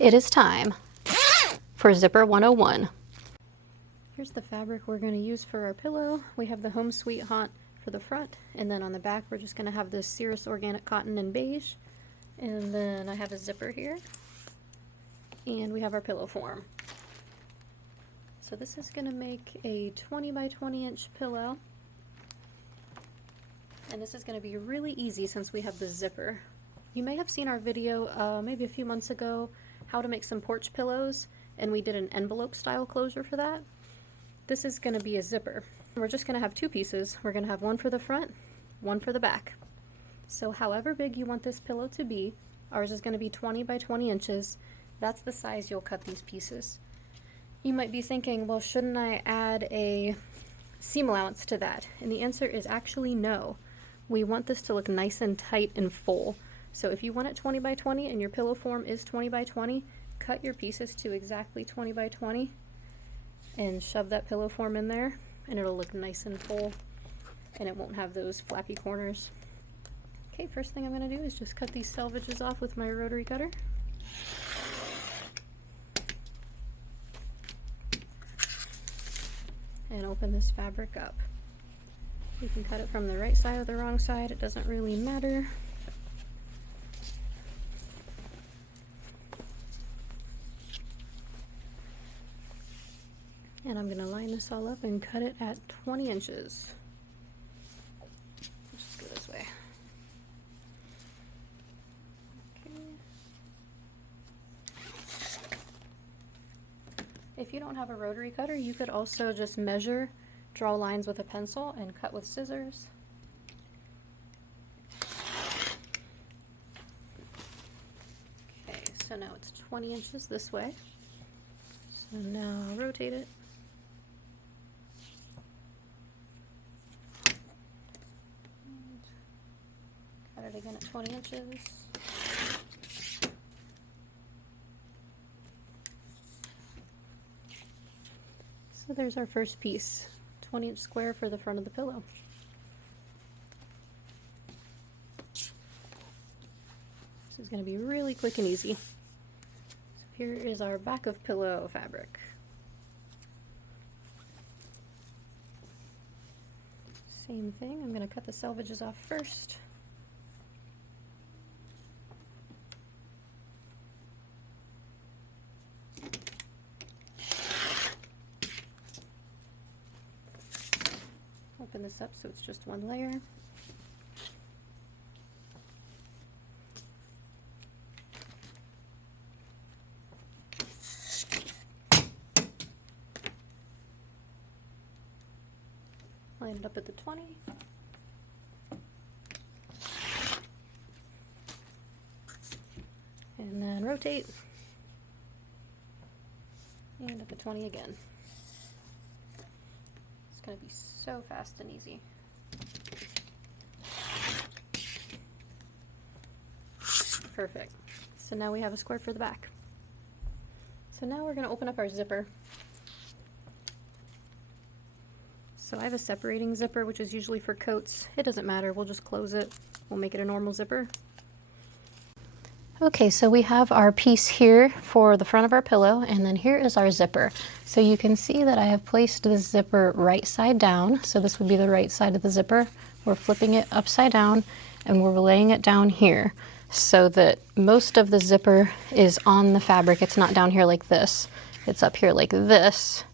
It is time for Zipper 101. Here's the fabric we're going to use for our pillow. We have the Home Sweet Haunt for the front, and then on the back we're just going to have this Cirrus Organic Cotton in beige. And then I have a zipper here, and we have our pillow form. So this is going to make a 20 by 20 inch pillow, and this is going to be really easy since we have the zipper. You may have seen our video maybe a few months ago, how to make some porch pillows, and we did an envelope style closure for that. This is going to be a zipper. We're just going to have two pieces. We're going to have one for the front, one for the back. So however big you want this pillow to be, ours is going to be 20 by 20 inches. That's the size you'll cut these pieces. You might be thinking, well, shouldn't I add a seam allowance to that? And the answer is actually no. We want this to look nice and tight and full. So if you want it 20 by 20 and your pillow form is 20 by 20, cut your pieces to exactly 20 by 20 and shove that pillow form in there, and it'll look nice and full and it won't have those flappy corners. Okay, first thing I'm going to do is just cut these selvages off with my rotary cutter. And open this fabric up. You can cut it from the right side or the wrong side, it doesn't really matter. And I'm going to line this all up and cut it at 20 inches. Let's just go this way. Okay. If you don't have a rotary cutter, you could also just measure, draw lines with a pencil, and cut with scissors. Okay, so now it's 20 inches this way. So now I'll rotate it. Cut it again at 20 inches. So there's our first piece, 20-inch square for the front of the pillow. This is going to be really quick and easy. So here is our back of pillow fabric. Same thing, I'm going to cut the selvages off first. Open this up so it's just one layer. Line it up at the 20. And then rotate. And at the 20 again. It's going to be so fast and easy. Perfect. So now we have a square for the back. So now we're going to open up our zipper. So I have a separating zipper, which is usually for coats. It doesn't matter, we'll just close it. We'll make it a normal zipper. Okay, so we have our piece here for the front of our pillow, and then here is our zipper. So you can see that I have placed the zipper right side down. So this would be the right side of the zipper. We're flipping it upside down, and we're laying it down here so that most of the zipper is on the fabric. It's not down here like this. It's up here like this,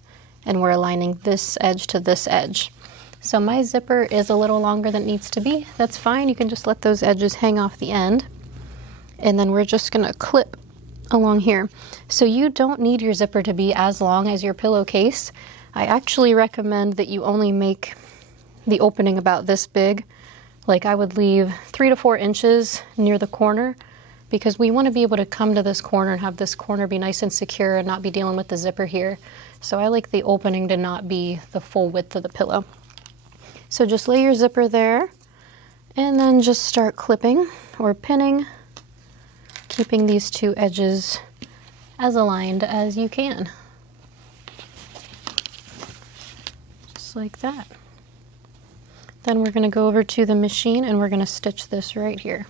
and we're aligning this edge to this edge. So my zipper is a little longer than it needs to be. That's fine, you can just let those edges hang off the end. And then we're just gonna clip along here. So you don't need your zipper to be as long as your pillowcase. I actually recommend that you only make the opening about this big. Like I would leave 3 to 4 inches near the corner, because we want to be able to come to this corner and have this corner be nice and secure and not be dealing with the zipper here. So I like the opening to not be the full width of the pillow. So just lay your zipper there and then just start clipping or pinning, keeping these two edges as aligned as you can. Just like that. Then we're going to go over to the machine and we're going to stitch this right here.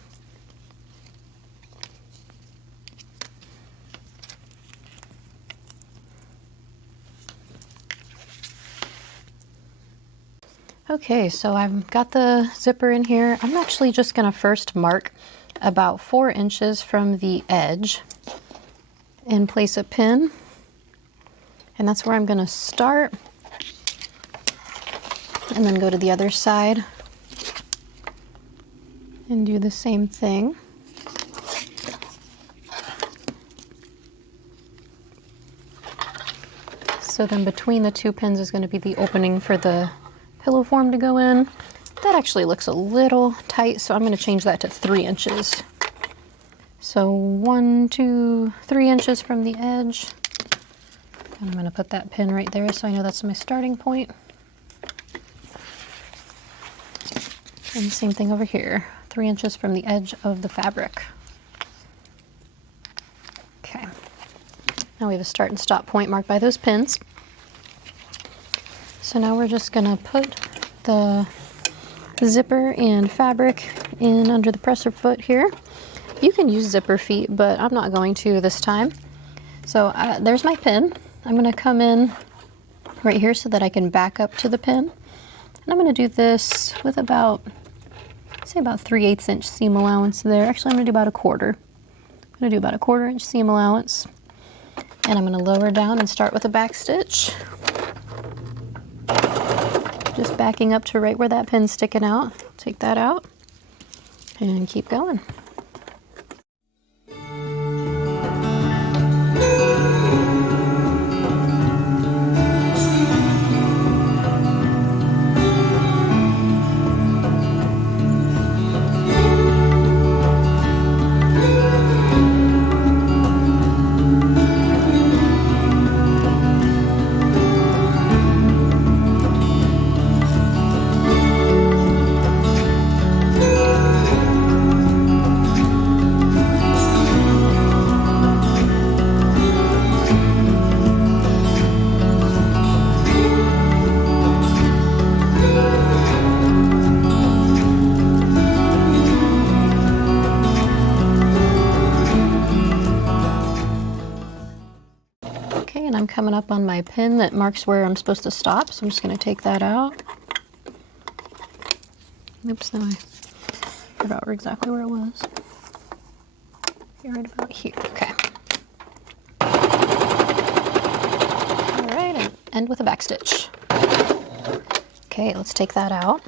Okay, so I've got the zipper in here. I'm actually just gonna first mark about 4 inches from the edge and place a pin. And that's where I'm gonna start. And then go to the other side and do the same thing. So then between the 2 pins is going to be the opening for the pillow form to go in. That actually looks a little tight, so I'm going to change that to 3 inches. So 1, 2, 3 inches from the edge. And I'm going to put that pin right there so I know that's my starting point. And the same thing over here, 3 inches from the edge of the fabric. Okay, now we have a start and stop point marked by those pins. So now we're just gonna put the zipper and fabric in under the presser foot here. You can use zipper feet, but I'm not going to this time. So there's my pin. I'm gonna come in right here so that I can back up to the pin. And I'm gonna do this with about, say about 3/8 inch seam allowance there. Actually, I'm gonna do about a quarter. I'm gonna do about a 1/4 inch seam allowance. And I'm gonna lower down and start with a back stitch. Just backing up to right where that pin's sticking out. Take that out and keep going. And I'm coming up on my pin that marks where I'm supposed to stop, so I'm just going to take that out. Oops, no, I forgot exactly where it was. Right about here. Okay. All right, and end with a back stitch. Okay, let's take that out.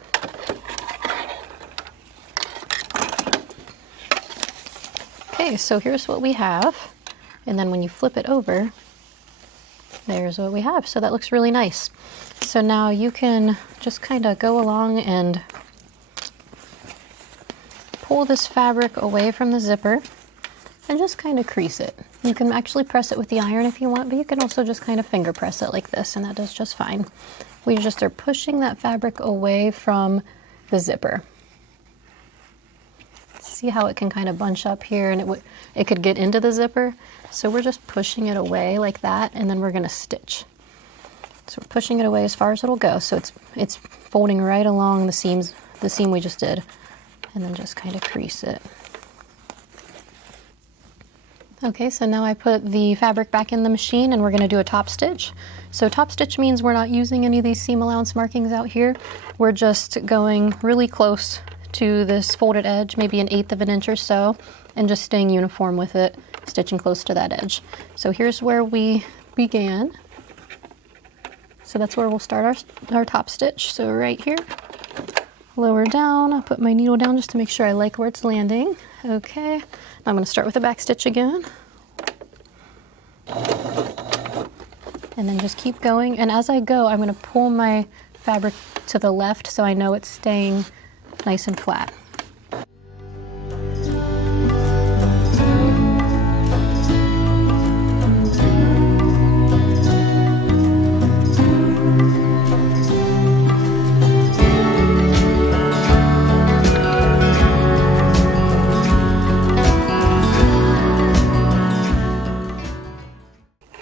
Okay, so here's what we have, and then when you flip it over, there's what we have. So that looks really nice. So now you can just kind of go along and pull this fabric away from the zipper and just kind of crease it. You can actually press it with the iron if you want, but you can also just kind of finger press it like this, and that does just fine. We just are pushing that fabric away from the zipper. See how it can kind of bunch up here, and it could get into the zipper. So we're just pushing it away like that, and then we're going to stitch. So we're pushing it away as far as it'll go. So it's folding right along the seam we just did, and then just kind of crease it. Okay, so now I put the fabric back in the machine, and we're going to do a top stitch. So top stitch means we're not using any of these seam allowance markings out here. We're just going really close to this folded edge, maybe 1/8 of an inch or so, and just staying uniform with it, stitching close to that edge. So here's where we began. So that's where we'll start our top stitch. So right here, lower down, I'll put my needle down just to make sure I like where it's landing. Okay, now I'm going to start with a back stitch again. And then just keep going. And as I go, I'm going to pull my fabric to the left so I know it's staying nice and flat.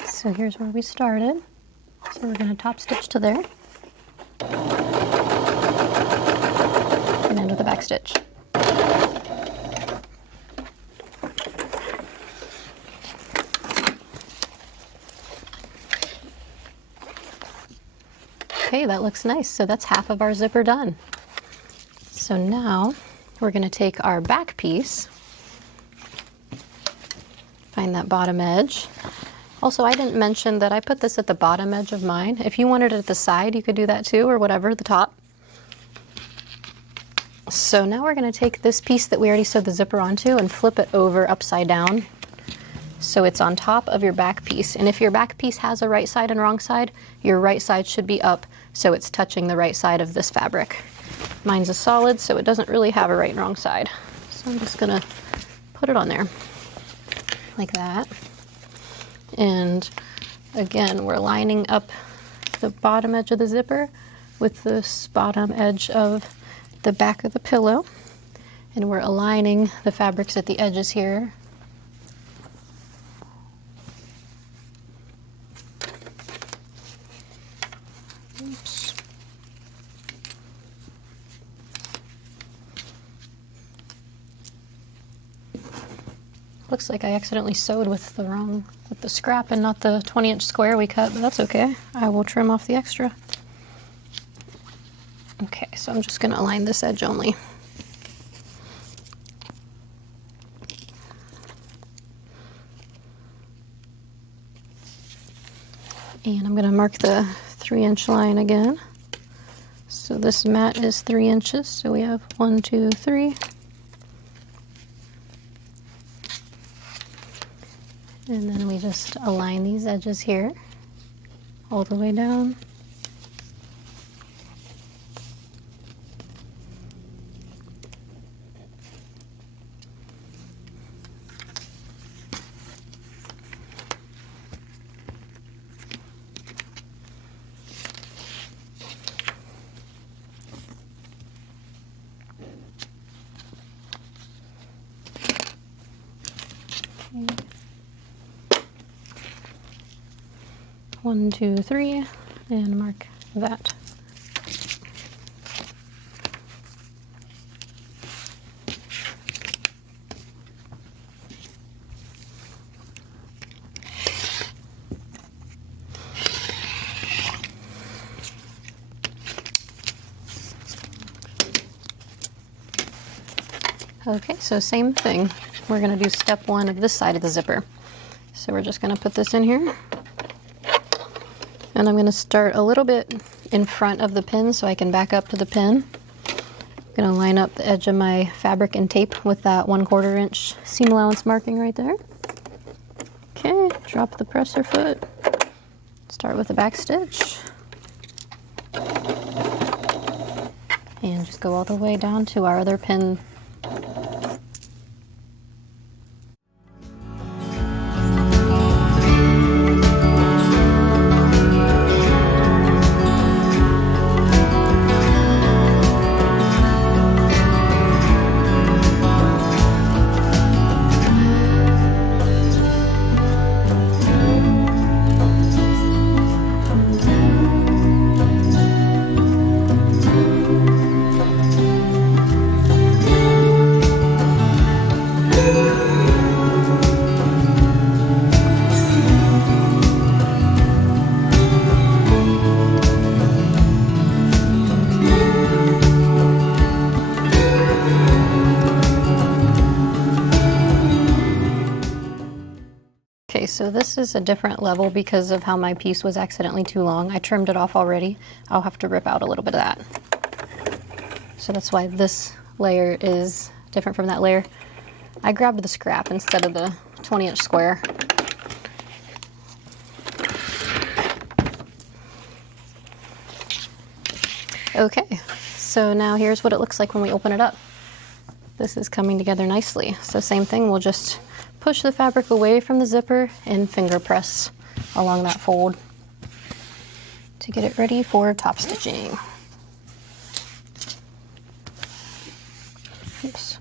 So here's where we started. So we're going to top stitch to there. And end with a back stitch. Okay, that looks nice. So that's half of our zipper done. So now we're going to take our back piece, find that bottom edge. Also, I didn't mention that I put this at the bottom edge of mine. If you wanted it at the side, you could do that too, or whatever, the top. So now we're going to take this piece that we already sewed the zipper onto and flip it over upside down so it's on top of your back piece. And if your back piece has a right side and wrong side, your right side should be up so it's touching the right side of this fabric. Mine's a solid, so it doesn't really have a right and wrong side. So I'm just going to put it on there like that. And again, we're lining up the bottom edge of the zipper with this bottom edge of the back of the pillow, and we're aligning the fabrics at the edges here. Oops. Looks like I accidentally sewed with the scrap and not the 20-inch square we cut, but that's okay. I will trim off the extra. Okay, so I'm just going to align this edge only. And I'm going to mark the 3-inch line again. So this mat is 3 inches, so we have 1, 2, 3. And then we just align these edges here all the way down. Okay. 1, 2, 3, and mark that. Okay, so same thing. We're going to do step 1 of this side of the zipper. So we're just going to put this in here. And I'm going to start a little bit in front of the pin so I can back up to the pin. I'm going to line up the edge of my fabric and tape with that 1/4 inch seam allowance marking right there. Okay, drop the presser foot. Start with the back stitch. And just go all the way down to our other pin. Okay, so this is a different level because of how my piece was accidentally too long. I trimmed it off already. I'll have to rip out a little bit of that. So that's why this layer is different from that layer. I grabbed the scrap instead of the 20-inch square. Okay, so now here's what it looks like when we open it up. This is coming together nicely. So same thing, we'll just push the fabric away from the zipper and finger press along that fold to get it ready for top stitching. Oops.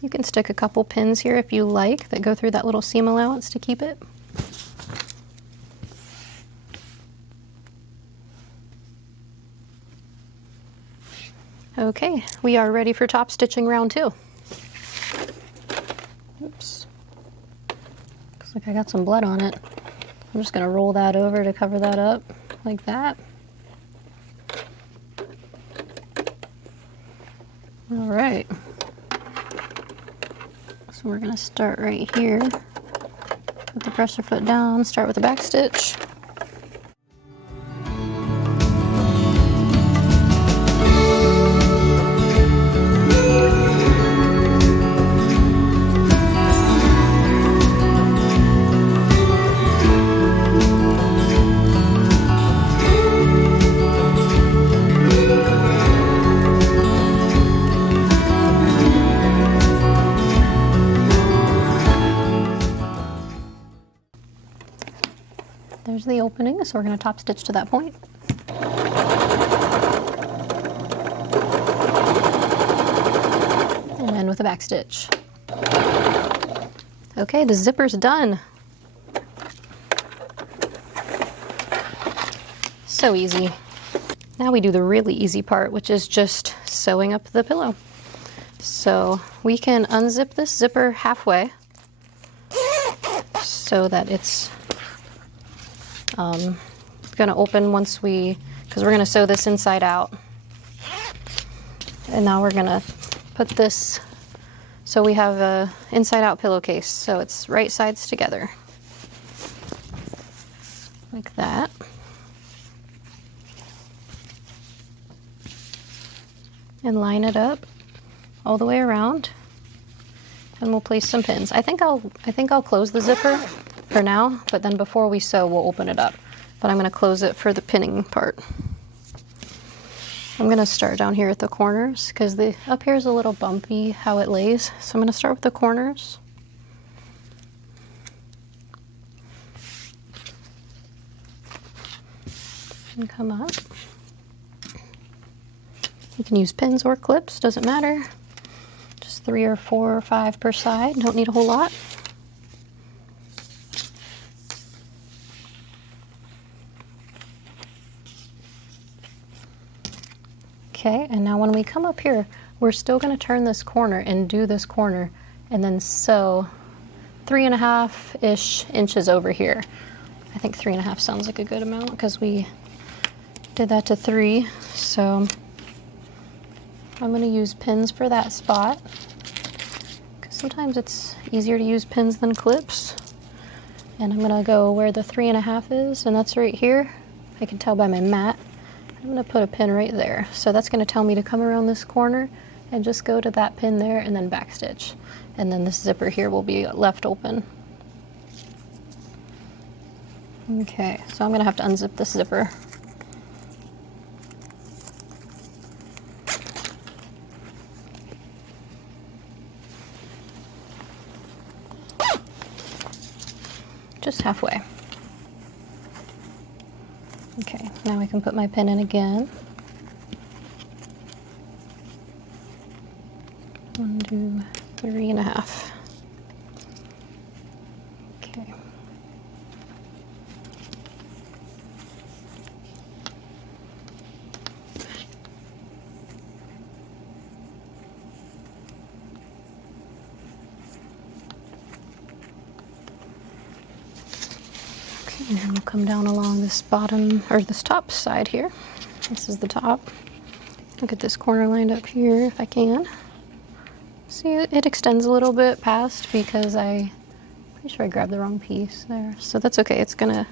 You can stick a couple pins here if you like that go through that little seam allowance to keep it. Okay, we are ready for top stitching round 2. Oops. Looks like I got some blood on it. I'm just gonna roll that over to cover that up, like that. All right. So we're gonna start right here. Put the presser foot down, start with the back stitch. There's the opening, so we're going to top stitch to that point. And then with a back stitch. Okay, the zipper's done. So easy. Now we do the really easy part, which is just sewing up the pillow. So we can unzip this zipper halfway so that it's going to open once because we're going to sew this inside out. And now we're going to put this, so we have a inside out pillowcase, so it's right sides together. Like that. And line it up all the way around. And we'll place some pins. I think I'll close the zipper for now, but then before we sew, we'll open it up. But I'm going to close it for the pinning part. I'm going to start down here at the corners because the up here is a little bumpy how it lays. So I'm going to start with the corners. And come up. You can use pins or clips, doesn't matter. Just 3 or 4 or 5 per side, don't need a whole lot. Okay, and now when we come up here, we're still going to turn this corner and do this corner and then sew 3.5-ish inches over here. I think 3.5 sounds like a good amount because we did that to 3. So I'm going to use pins for that spot because sometimes it's easier to use pins than clips. And I'm going to go where the 3.5 is, and that's right here. I can tell by my mat. I'm going to put a pin right there. So that's going to tell me to come around this corner and just go to that pin there and then backstitch. And then this zipper here will be left open. Okay, so I'm going to have to unzip this zipper. Just halfway. Okay, now I can put my pin in again. 1, 2, 3.5. Okay. And then we'll come down along this bottom, or this top side here. This is the top. I'll get this corner lined up here if I can. See, it extends a little bit past because I'm pretty sure I grabbed the wrong piece there. So that's okay, it's gonna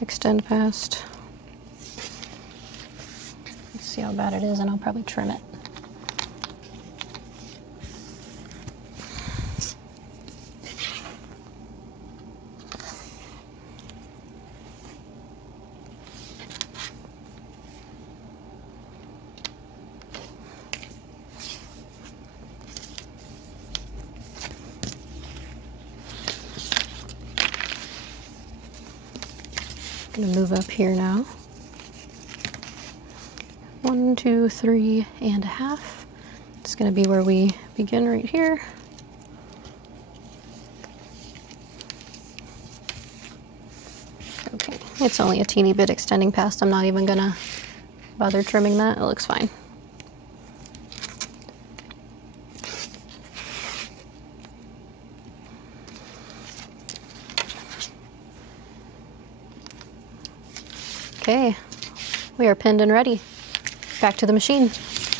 extend past. Let's see how bad it is and I'll probably trim it. I'm gonna move up here now. 1, 2, 3.5. It's gonna be where we begin right here. Okay, it's only a teeny bit extending past. I'm not even gonna bother trimming that. It looks fine. Okay, we are pinned and ready. Back to the machine.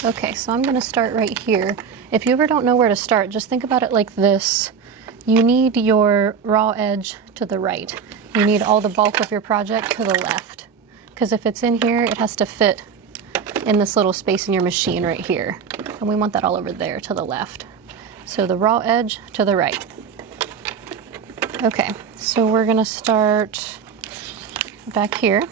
Okay, so I'm gonna start right here. If you ever don't know where to start, just think about it like this. You need your raw edge to the right. You need all the bulk of your project to the left. Because if it's in here, it has to fit in this little space in your machine right here. And we want that all over there to the left. So the raw edge to the right. Okay, so we're gonna start back here.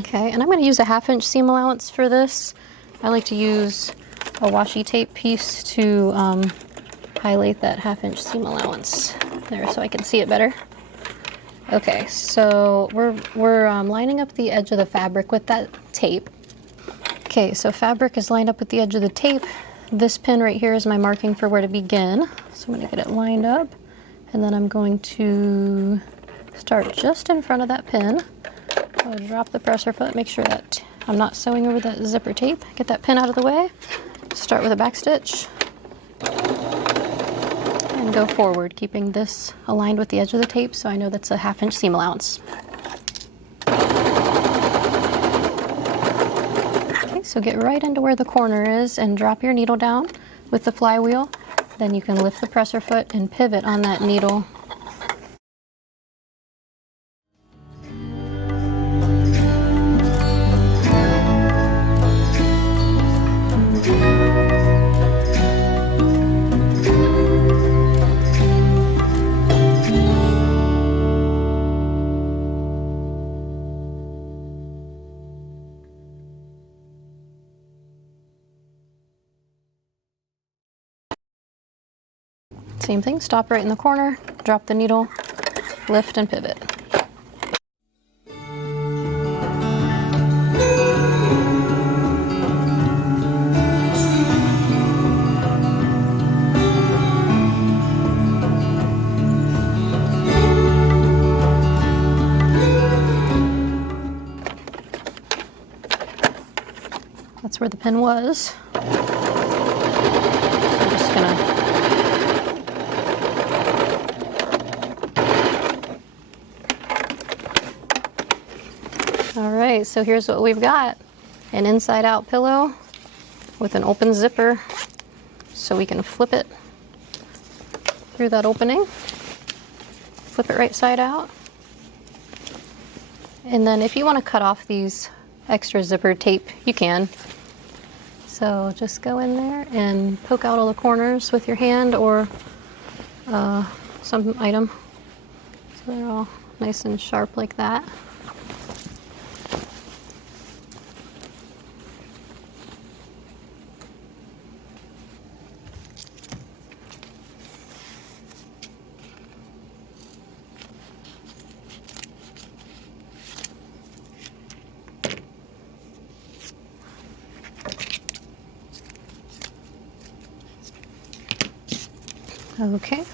Okay, and I'm going to use a 1/2 inch seam allowance for this. I like to use a washi tape piece to highlight that 1/2 inch seam allowance there so I can see it better. Okay, so we're lining up the edge of the fabric with that tape. Okay, so fabric is lined up with the edge of the tape. This pin right here is my marking for where to begin. So I'm going to get it lined up, and then I'm going to start just in front of that pin. I'll drop the presser foot, make sure that I'm not sewing over that zipper tape. Get that pin out of the way. Start with a back stitch. And go forward, keeping this aligned with the edge of the tape so I know that's a 1/2 inch seam allowance. Okay, so get right into where the corner is and drop your needle down with the flywheel. Then you can lift the presser foot and pivot on that needle. Same thing, stop right in the corner, drop the needle, lift and pivot. That's where the pin was. I'm just gonna All right, so here's what we've got. An inside-out pillow with an open zipper, so we can flip it through that opening. Flip it right side out. And then if you want to cut off these extra zipper tape, you can. So just go in there and poke out all the corners with your hand or some item. So they're all nice and sharp like that. Okay,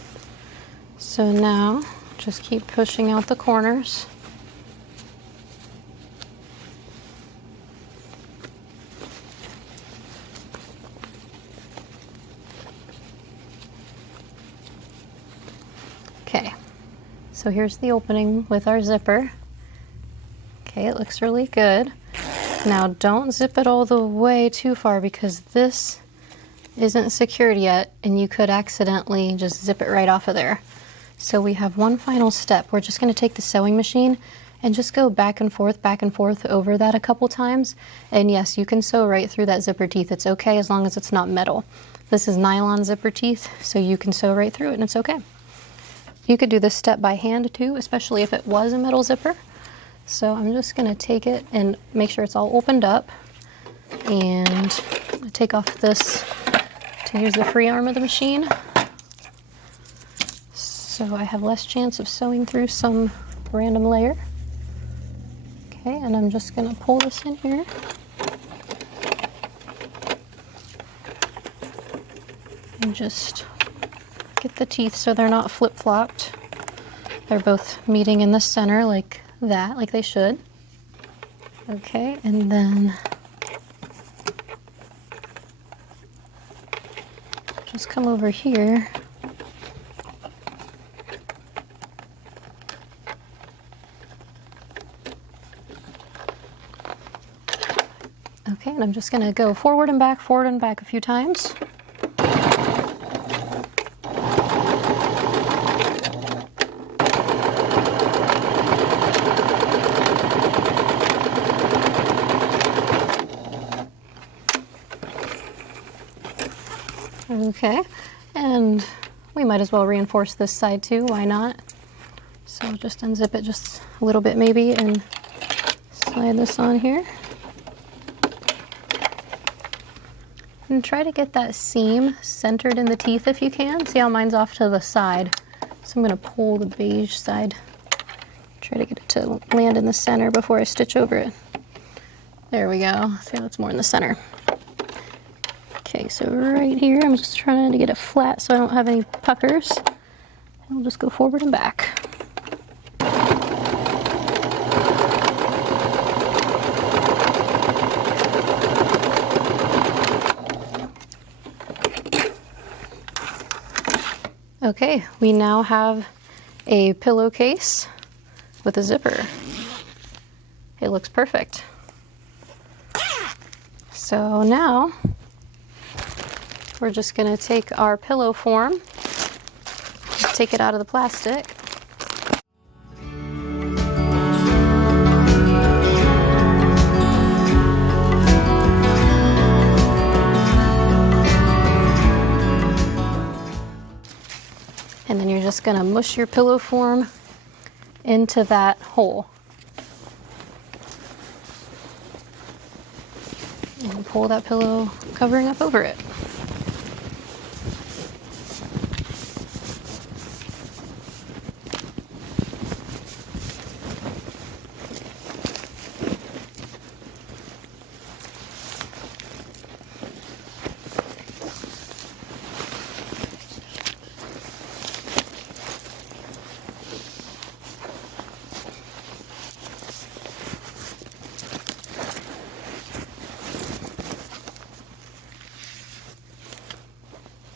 so now just keep pushing out the corners. Okay, so here's the opening with our zipper. Okay, it looks really good. Now don't zip it all the way too far because this isn't secured yet and you could accidentally just zip it right off of there. So we have one final step. We're just going to take the sewing machine and just go back and forth over that a couple times. And yes, you can sew right through that zipper teeth. It's okay as long as it's not metal. This is nylon zipper teeth, so you can sew right through it and it's okay. You could do this step by hand too, especially if it was a metal zipper. So I'm just going to take it and make sure it's all opened up and take off this to use the free arm of the machine. So I have less chance of sewing through some random layer. Okay, and I'm just going to pull this in here. And just get the teeth so they're not flip-flopped. They're both meeting in the center like that, like they should. Okay, and then just come over here Okay, and I'm just gonna go forward and back a few times. Okay, and we might as well reinforce this side too, why not? So I'll just unzip it just a little bit maybe and slide this on here. And try to get that seam centered in the teeth if you can. See how mine's off to the side. So I'm gonna pull the beige side. Try to get it to land in the center before I stitch over it. There we go, see how it's more in the center. Okay, so right here, I'm just trying to get it flat so I don't have any puckers. And I'll just go forward and back. Okay, we now have a pillowcase with a zipper. It looks perfect. So now we're just going to take our pillow form, take it out of the plastic. And then you're just going to mush your pillow form into that hole. And pull that pillow covering up over it.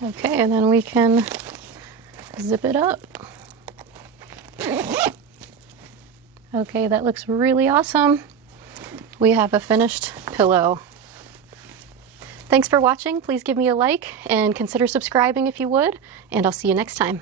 Okay, and then we can zip it up. Okay, that looks really awesome. We have a finished pillow. Thanks for watching. Please give me a like and consider subscribing if you would, and I'll see you next time.